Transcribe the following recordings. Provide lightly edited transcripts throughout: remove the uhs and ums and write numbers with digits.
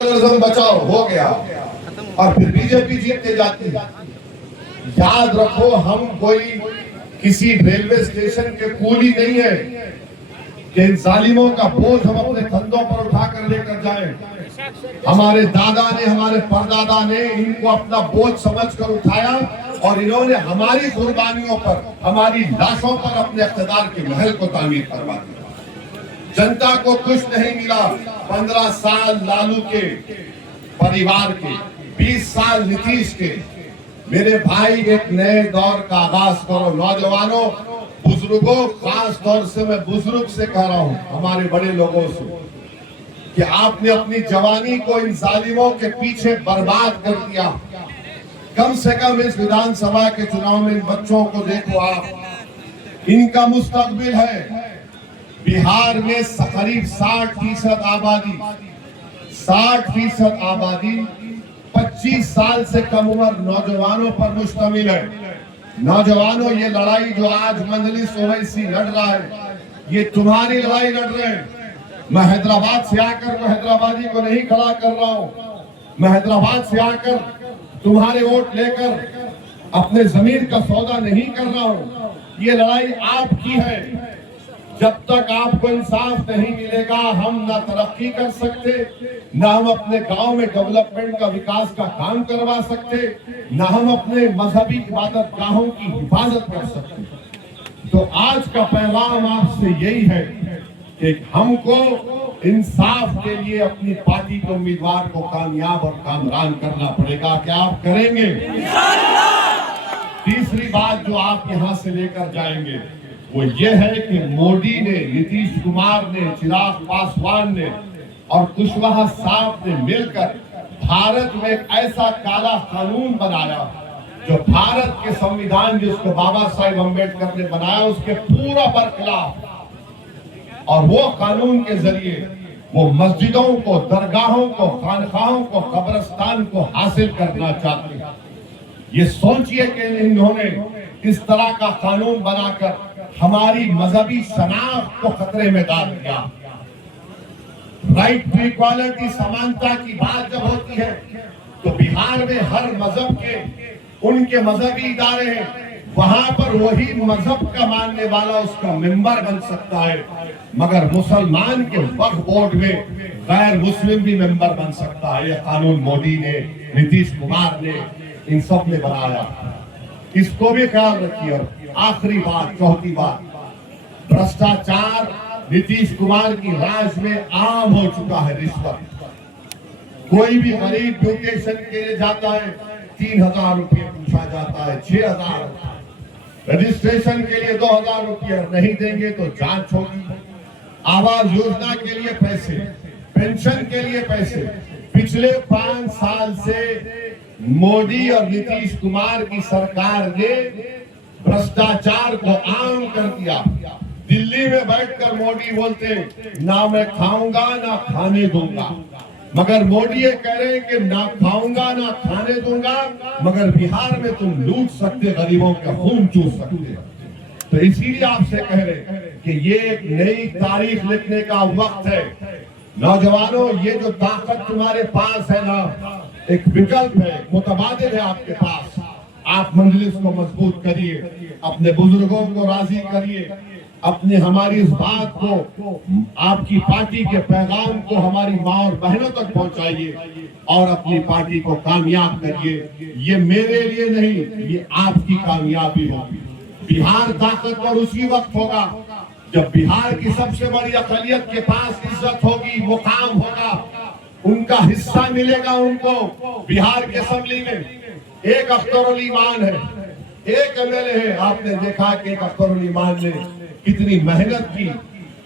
बचाओ हो गया और फिर बीजेपी जीतते जाती है। याद रखो, हम कोई किसी रेलवे स्टेशन के कूली नहीं है कि इन जालिमों का बोझ हम अपने कंधों पर उठाकर लेकर जाएं। हमारे दादा ने, हमारे परदादा ने इनको अपना बोझ समझकर उठाया और इन्होंने हमारी कुर्बानियों पर, हमारी लाशों पर अपने इख्तिदार के महल को तामीर करवा दिया। जनता को कुछ नहीं मिला। 15 साल लालू के परिवार के, 20 साल नीतीश के। मेरे भाई, एक नए दौर का आगाज करो। नौजवानों, बुजुर्गों, खास तौर से मैं बुजुर्ग से कह रहा हूं, हमारे बड़े लोगों से, कि आपने अपनी जवानी को इन जालिमों के पीछे बर्बाद कर दिया। कम से कम इस विधानसभा के चुनाव में इन बच्चों को देखो आप, इनका मुस्तकबिल है। बिहार में करीब 60% आबादी, 60% आबादी 25 साल से कम उम्र नौजवानों पर मुश्तमिल है। नौजवानों, ये लड़ाई जो आज मजलिस ओवैसी लड़ रहा है, ये तुम्हारी लड़ाई लड़ रहे हैं। मैं हैदराबाद से आकर मैं हैदराबादी को नहीं खड़ा कर रहा हूं। मैं हैदराबाद से आकर तुम्हारे वोट लेकर अपने जमीन का सौदा नहीं कर रहा हूं। ये लड़ाई आपकी है। जब तक आपको इंसाफ नहीं मिलेगा, हम ना तरक्की कर सकते, ना हम अपने गांव में डेवलपमेंट का, विकास का काम करवा सकते, ना हम अपने मजहबी इबादत गाहों की हिफाजत कर सकते। तो आज का पैगाम आपसे यही है कि हमको इंसाफ के लिए अपनी पार्टी के उम्मीदवार को कामयाब और कामरान करना पड़ेगा। क्या आप करेंगे? तीसरी बात जो आप यहां से लेकर जाएंगे वो ये है कि मोदी ने, नीतीश कुमार ने, चिराग पासवान ने और कुशवाहा साहब ने मिलकर भारत में एक ऐसा काला कानून बनाया जो भारत के संविधान, जिसको बाबा साहेब अम्बेडकर ने बनाया, उसके पूरा बरखिलाफ। और वो कानून के जरिए वो मस्जिदों को, दरगाहों को, खानखाहों को, कब्रिस्तान को हासिल करना चाहते हैं। ये सोचिए कि इन्होंने इस तरह का कानून बनाकर हमारी मजहबी शनाख्त को खतरे में डाल दिया। राइट टू इक्वालिटी, समानता की बात जब होती है तो बिहार में हर मजहब के उनके मजहबी इदारे हैं, वहां पर वही मजहब का मानने वाला उसका मेंबर बन सकता है, मगर मुसलमान के वक्फ बोर्ड में गैर मुस्लिम भी मेंबर बन सकता है। यह कानून मोदी ने, नीतीश कुमार ने, इन सब ने बनाया। इसको भी ख्याल रखिए। और आखिरी बात, चौथी बात, भ्रष्टाचार नीतीश कुमार की राज में आम हो चुका है। रिश्वत, कोई भी गरीब म्यूटेशन के लिए जाता है 3000 रुपये पूछा जाता है, 6000, रजिस्ट्रेशन के लिए 2000 रुपये, नहीं देंगे तो जांच होगी। आवास योजना के लिए पैसे, पेंशन के लिए पैसे। पिछले 5 साल से मोदी और नीतीश कुमार की सरकार ने भ्रष्टाचार को आम कर दिया। दिल्ली में बैठकर मोदी बोलते, ना मैं खाऊंगा ना खाने दूंगा, मगर मोदी ये कह रहे हैं कि ना खाऊंगा ना खाने दूंगा, मगर बिहार में तुम लूट सकते, गरीबों का खून चूस सकते। तो इसीलिए आपसे कह रहे कि ये एक नई तारीख लिखने का वक्त है। नौजवानों, ये जो ताकत तुम्हारे पास है ना, एक विकल्प है, मुतबादिल है आपके पास। आप मंजलिस को मजबूत करिए, अपने बुजुर्गों को राजी करिए, अपने हमारी इस बात को, आपकी पार्टी के पैगाम को हमारी माँ और बहनों तक पहुंचाइए और अपनी पार्टी को कामयाब करिए। ये मेरे लिए नहीं, ये आपकी कामयाबी होगी। बिहार ताकतवर उसी वक्त होगा जब बिहार की सबसे बड़ी अक़लियत के पास इज्जत होगी, मुकाम होगा, उनका हिस्सा मिलेगा उनको। बिहार के असेंबली में एक अख्तरुल ईमान है, एक एमएलए है। आपने देखा कि एक अख्तरुल ईमान ने कितनी मेहनत की,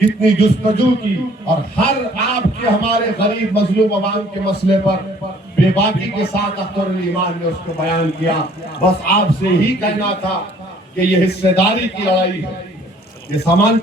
कितनी जुस्तजू की, और हर आपके हमारे गरीब मजलूम अवाम के मसले पर बेबाकी के साथ अख्तरुल ईमान ने उसको बयान किया। बस आपसे ही कहना था कि ये हिस्सेदारी की लड़ाई है, ये समान